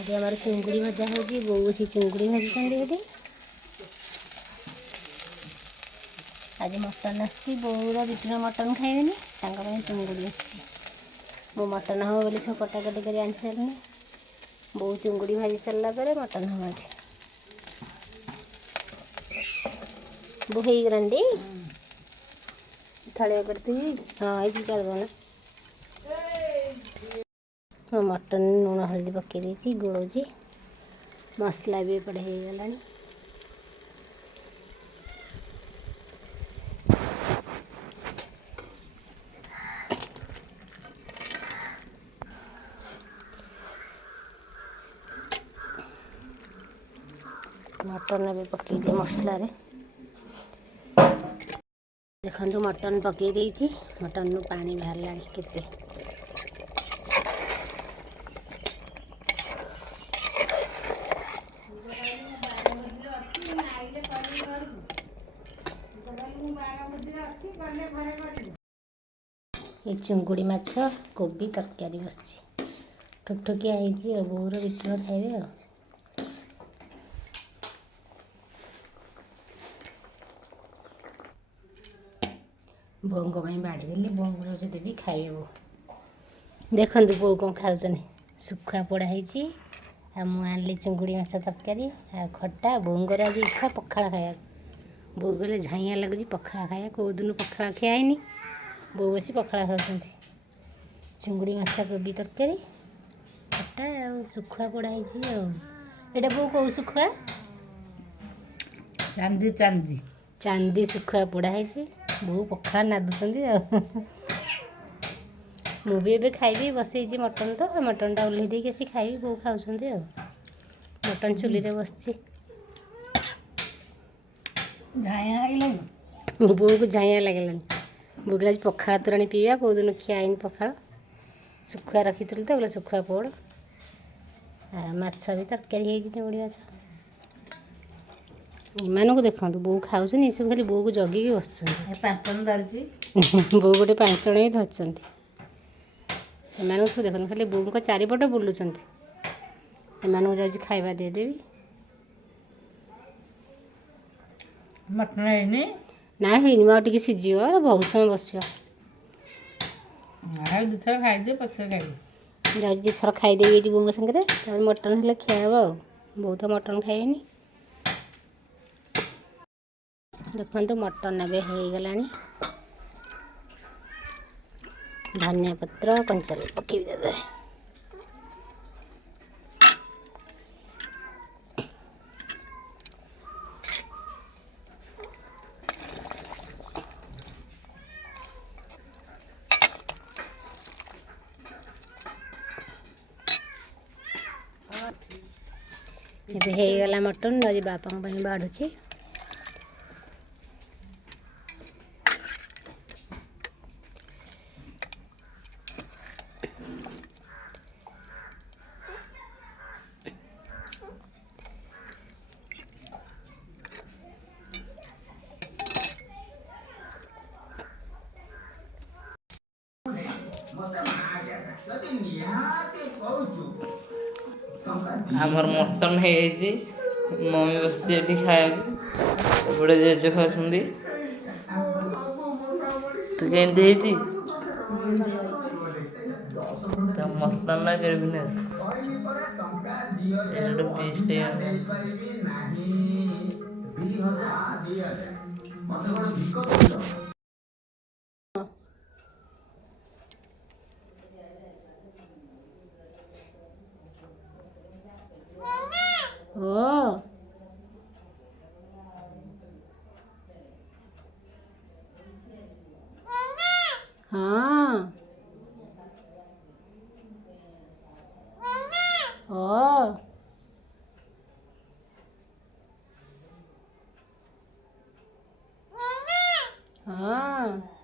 ये हमारे चिंगुड़ी भजा होगी, बोऊ से चिंगुड़ी भाजी। आज मटन आसी बोऊर बिटुर मटन खाइबेनि चिंगुड़ी आसी मो मटन हम बोली सब कटाकटी कर आनी सारे बोऊ चिंगुड़ी भाजी सारा पर मटन हम ये बो हो गलानी थड़े करती हाँ ये करदेना हाँ मटन लुण हल्दी पकई देती गोलोजी मसला भी एपटे हो गलानी मटन भी पकई दिए मसला देखो मटन पकई देती मटन रू पानी बाहर केते ये चिंगुड़ी माछ कोबी तरकारी बस ठुकठुकिया हो बोर बिटर खाइबे बोऊ को बाड़ी देली बोऊ को देवी खाइबे बो देखो बोऊ कौन खाऊन सुखा पोड़ा होती आनी चिंगुड़ी माछ तरकारी आ खटा बोऊर आज इच्छा पखाड़ खाया बोऊ कहले झाइया लगुच पखाड़ खाया कौ दिन पखाड़ खियानी बोऊ बस पखाड़ खाऊँ चिंगुड़ी माछ कोबी तरकारी खटा आ सुखुआ पोड़ा होता बोऊ कौ सुखुआ चांदी चांदी चांदी सुखुआ पोड़ा होती बोऊ पखाड़ नादुंट मुझे एवं खाइबी बसई मटन तो मटनटा ओल्हे देकी आसी खाइबी बोऊ खाऊँ मटन चुली रे बस झाया बोऊ को झाइया लगे बोऊ आज पखाड़ तोराणी पीवा कौ दिन खियानी पखाड़ सुखुआ रखी तो बोले सुखुआ पोड़ माछ भी तरकारी चिंगुड़ी माछ इमान देखो बोऊ खाऊँ सब खाली बोऊ को जगिकी बस पाचन धरची बोऊ गोटे पांचण भी धरती एम सब देखो खाली बोऊ चारिपट बुलूँ एम जा खाଇବା देदेवी मटन है ना है सीझ बहुत समय बस दुथर खाई पचे खाई जा थर खाईदेवी बोऊ सागर मटन हेल्ले खियाब बोऊ तो मटन खाइबेनि देखो मटन हो गला धनिया पत्र कंचा पकई दे गला मटन आज बापा बाढ़ुची आमर मटन है मम्मी बस खाया बड़े जेज खाऊँ तू केमती तो मटन ना कर पीस ओ हाँ ओ हाँ